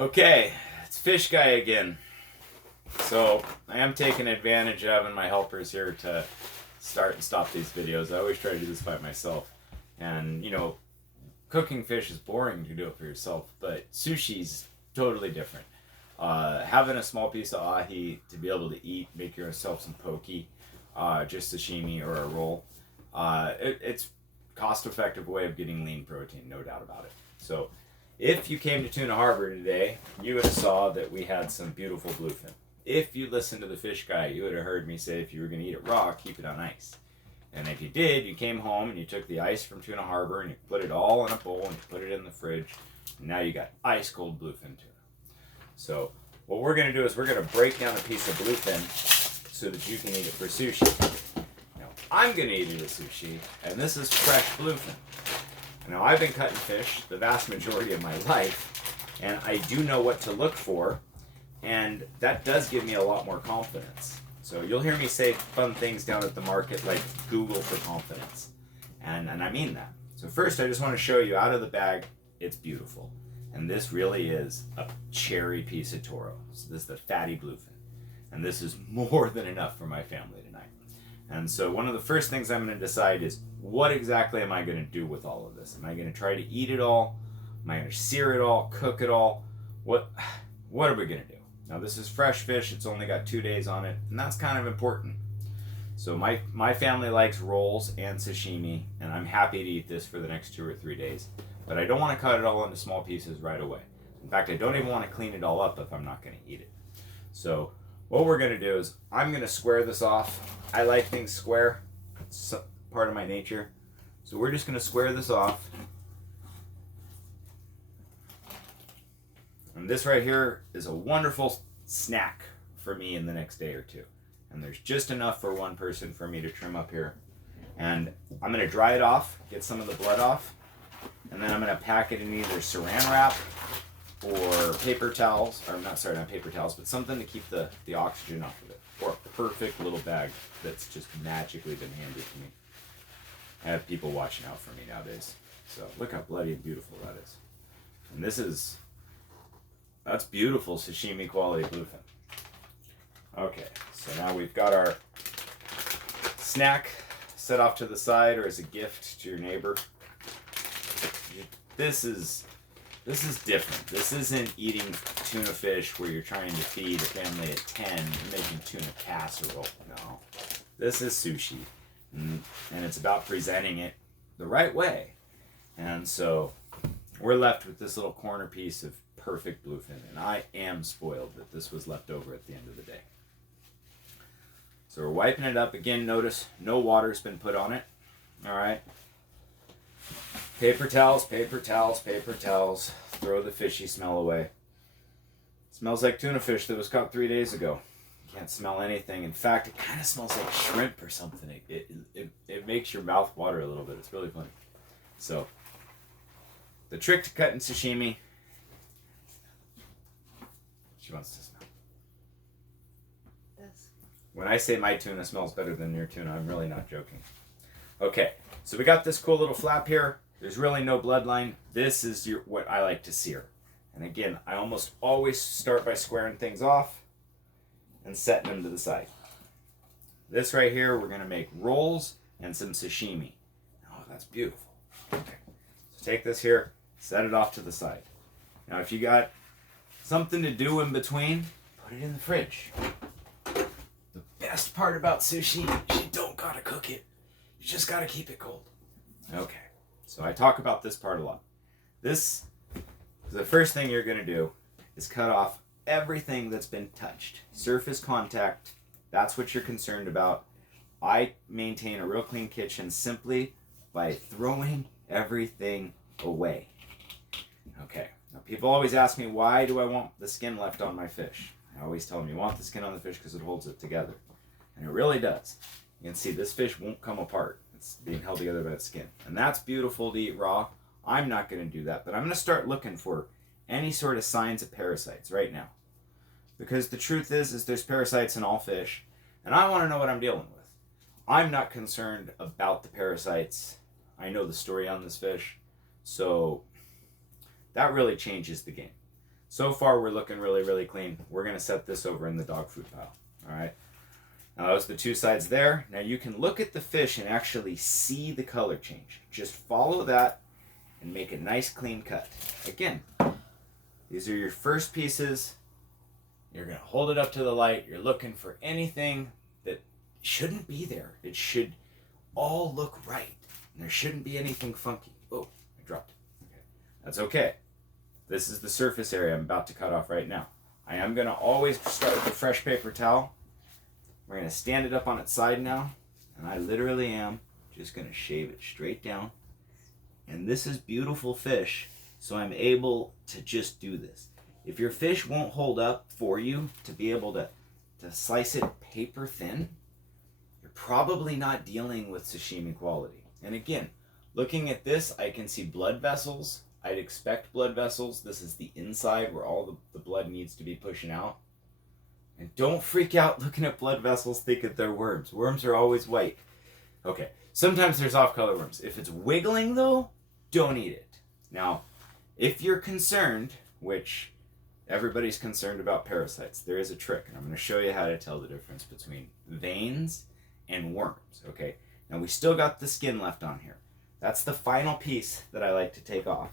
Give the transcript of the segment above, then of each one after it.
Okay, it's Fish Guy again. So I am taking advantage of having my helpers here to start and stop these videos. I always try to do this by myself. And, cooking fish is boring to do it for yourself, but sushi's totally different. Having a small piece of ahi to be able to eat, make yourself some poke, just sashimi or a roll. It's cost-effective way of getting lean protein, no doubt about it. So if you came to Tuna Harbor today, you would have saw that we had some beautiful bluefin. If you listened to the Fish Guy, you would have heard me say if you were going to eat it raw, keep it on ice. And if you did, you came home and you took the ice from Tuna Harbor and you put it all in a bowl and you put it in the fridge. And now you got ice cold bluefin tuna. So what we're going to do is we're going to break down a piece of bluefin so that you can eat it for sushi. Now I'm going to eat it as sushi, and this is fresh bluefin. Now I've been cutting fish the vast majority of my life, and I do know what to look for, and that does give me a lot more confidence. So you'll hear me say fun things down at the market like Google for confidence, and I mean that. So first I just want to show you out of the bag, it's beautiful. And this really is a cherry piece of toro. So this is the fatty bluefin. And this is more than enough for my family tonight. And so one of the first things I'm going to decide is what exactly am I going to do with all of this? Am I going to try to eat it all? Am I going to sear it all, cook it all? What are we going to do? Now this is fresh fish. It's only got 2 days on it, and that's kind of important. So my family likes rolls and sashimi, and I'm happy to eat this for the next 2 or 3 days. But I don't want to cut it all into small pieces right away. In fact, I don't even want to clean it all up if I'm not going to eat it. So what we're going to do is I'm going to square this off. I like things square. It's part of my nature. So we're just going to square this off. And this right here is a wonderful snack for me in the next day or two. And there's just enough for one person for me to trim up here. And I'm going to dry it off, get some of the blood off. And then I'm going to pack it in either saran wrap or paper towels, or not paper towels, but something to keep the oxygen off of it. Or a perfect little bag that's just magically been handed to me. I have people watching out for me nowadays. So look how bloody and beautiful that is. And that's beautiful sashimi quality bluefin. Okay, so now we've got our snack set off to the side or as a gift to your neighbor. This is different. This isn't eating tuna fish where you're trying to feed a family of 10 and making tuna casserole. No. This is sushi. And it's about presenting it the right way. And so we're left with this little corner piece of perfect bluefin. And I am spoiled that this was left over at the end of the day. So we're wiping it up. Again, notice no water's been put on it. All right. Paper towels, paper towels, paper towels. Throw the fishy smell away. It smells like tuna fish that was caught 3 days ago. You can't smell anything. In fact, it kind of smells like shrimp or something. It makes your mouth water a little bit. It's really funny. So, the trick to cutting sashimi. She wants to smell. This. When I say my tuna smells better than your tuna, I'm really not joking. Okay, so we got this cool little flap here. There's really no bloodline. This is what I like to sear. And again, I almost always start by squaring things off and setting them to the side. This right here, we're going to make rolls and some sashimi. Oh, that's beautiful. Okay, so take this here, set it off to the side. Now, if you got something to do in between, put it in the fridge. The best part about sushi is you don't got to cook it. You just got to keep it cold. Okay. So I talk about this part a lot. The first thing you're going to do is cut off everything that's been touched. Surface contact, that's what you're concerned about. I maintain a real clean kitchen simply by throwing everything away. Okay, now people always ask me, why do I want the skin left on my fish? I always tell them, you want the skin on the fish because it holds it together. And it really does. You can see this fish won't come apart. It's being held together by the skin. And that's beautiful to eat raw. I'm not going to do that, but I'm going to start looking for any sort of signs of parasites right now. Because the truth is there's parasites in all fish, and I want to know what I'm dealing with. I'm not concerned about the parasites. I know the story on this fish, so that really changes the game. So far, we're looking really, really clean. We're going to set this over in the dog food pile. All right. Now, those are the two sides there. Now, you can look at the fish and actually see the color change. Just follow that and make a nice, clean cut. Again, these are your first pieces. You're going to hold it up to the light. You're looking for anything that shouldn't be there. It should all look right. And there shouldn't be anything funky. Oh, I dropped it. Okay. That's okay. This is the surface area I'm about to cut off right now. I am going to always start with a fresh paper towel. We're going to stand it up on its side now. And I literally am just going to shave it straight down. And this is beautiful fish, so I'm able to just do this. If your fish won't hold up for you to be able to slice it paper thin, you're probably not dealing with sashimi quality. And again, looking at this, I can see blood vessels. I'd expect blood vessels. This is the inside where all the blood needs to be pushing out. And don't freak out looking at blood vessels thinking they're worms. Worms are always white. Okay, sometimes there's off-color worms. If it's wiggling though, don't eat it. Now, if you're concerned, which everybody's concerned about parasites, there is a trick, and I'm going to show you how to tell the difference between veins and worms, okay? Now, we still got the skin left on here. That's the final piece that I like to take off.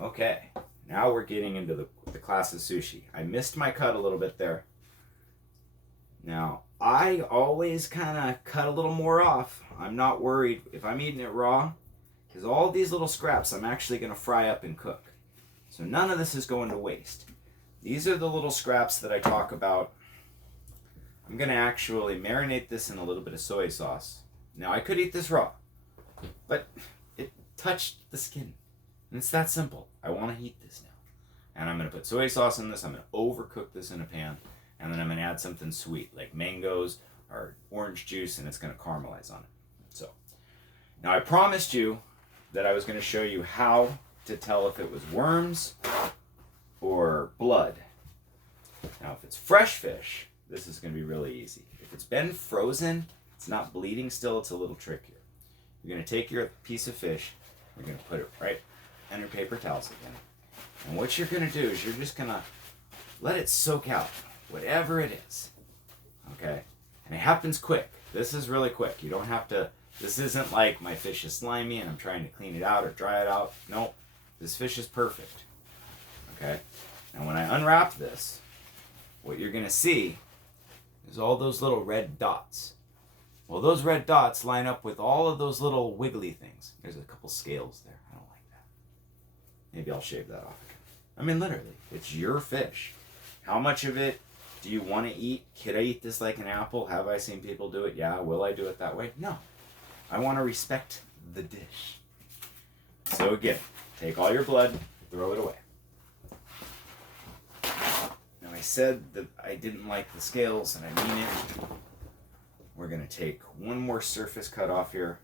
Okay, now we're getting into the class of sushi. I missed my cut a little bit there. Now, I always kind of cut a little more off. I'm not worried if I'm eating it raw, because all these little scraps I'm actually going to fry up and cook. So none of this is going to waste. These are the little scraps that I talk about. I'm going to actually marinate this in a little bit of soy sauce. Now, I could eat this raw, but it touched the skin. And it's that simple. I want to heat this now. And I'm going to put soy sauce in this. I'm going to overcook this in a pan. And then I'm going to add something sweet, like mangoes or orange juice, and it's going to caramelize on it. So, now I promised you that I was going to show you how to tell if it was worms or blood. Now, if it's fresh fish, this is going to be really easy. If it's been frozen, it's not bleeding still, it's a little trickier. You're going to take your piece of fish, you're going to put it right on your paper towels again. And what you're going to do is you're just going to let it soak out, whatever it is. Okay? And it happens quick. This is really quick. You don't have to, this isn't like my fish is slimy and I'm trying to clean it out or dry it out. Nope. This fish is perfect. Okay? And when I unwrap this, what you're going to see is all those little red dots. Well, those red dots line up with all of those little wiggly things. There's a couple scales there. I don't like that. Maybe I'll shave that off again. I mean, literally, it's your fish. How much of it do you want to eat? Could I eat this like an apple? Have I seen people do it? Yeah. Will I do it that way? No. I want to respect the dish. So again, take all your blood, throw it away. Now I said that I didn't like the scales, and I mean it. We're going to take one more surface cut off here,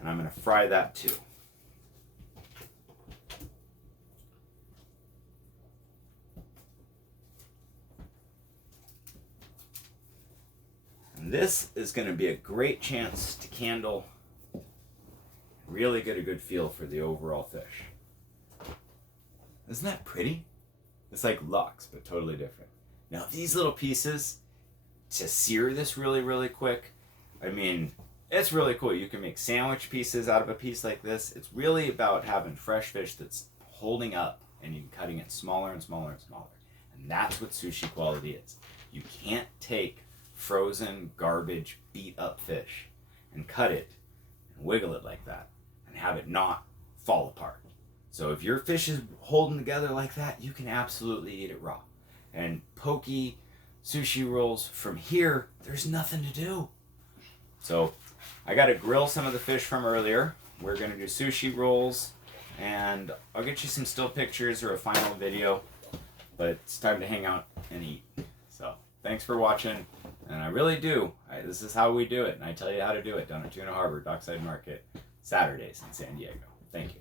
and I'm going to fry that too. And this is going to be a great chance to candle, really get a good feel for the overall fish. Isn't that pretty? It's like Lux, but totally different. Now these little pieces, to sear this really, really quick, I mean, it's really cool. You can make sandwich pieces out of a piece like this. It's really about having fresh fish that's holding up, and you're cutting it smaller and smaller and smaller. And that's what sushi quality is. You can't take frozen, garbage, beat up fish and cut it and wiggle it like that and have it not fall apart. So if your fish is holding together like that, you can absolutely eat it raw. And poke sushi rolls from here, there's nothing to do. So I got to grill some of the fish from earlier. We're going to do sushi rolls, and I'll get you some still pictures or a final video, but it's time to hang out and eat. So thanks for watching, and I really do. This is how we do it, and I tell you how to do it down at Tuna Harbor, Dockside Market, Saturdays in San Diego. Thank you.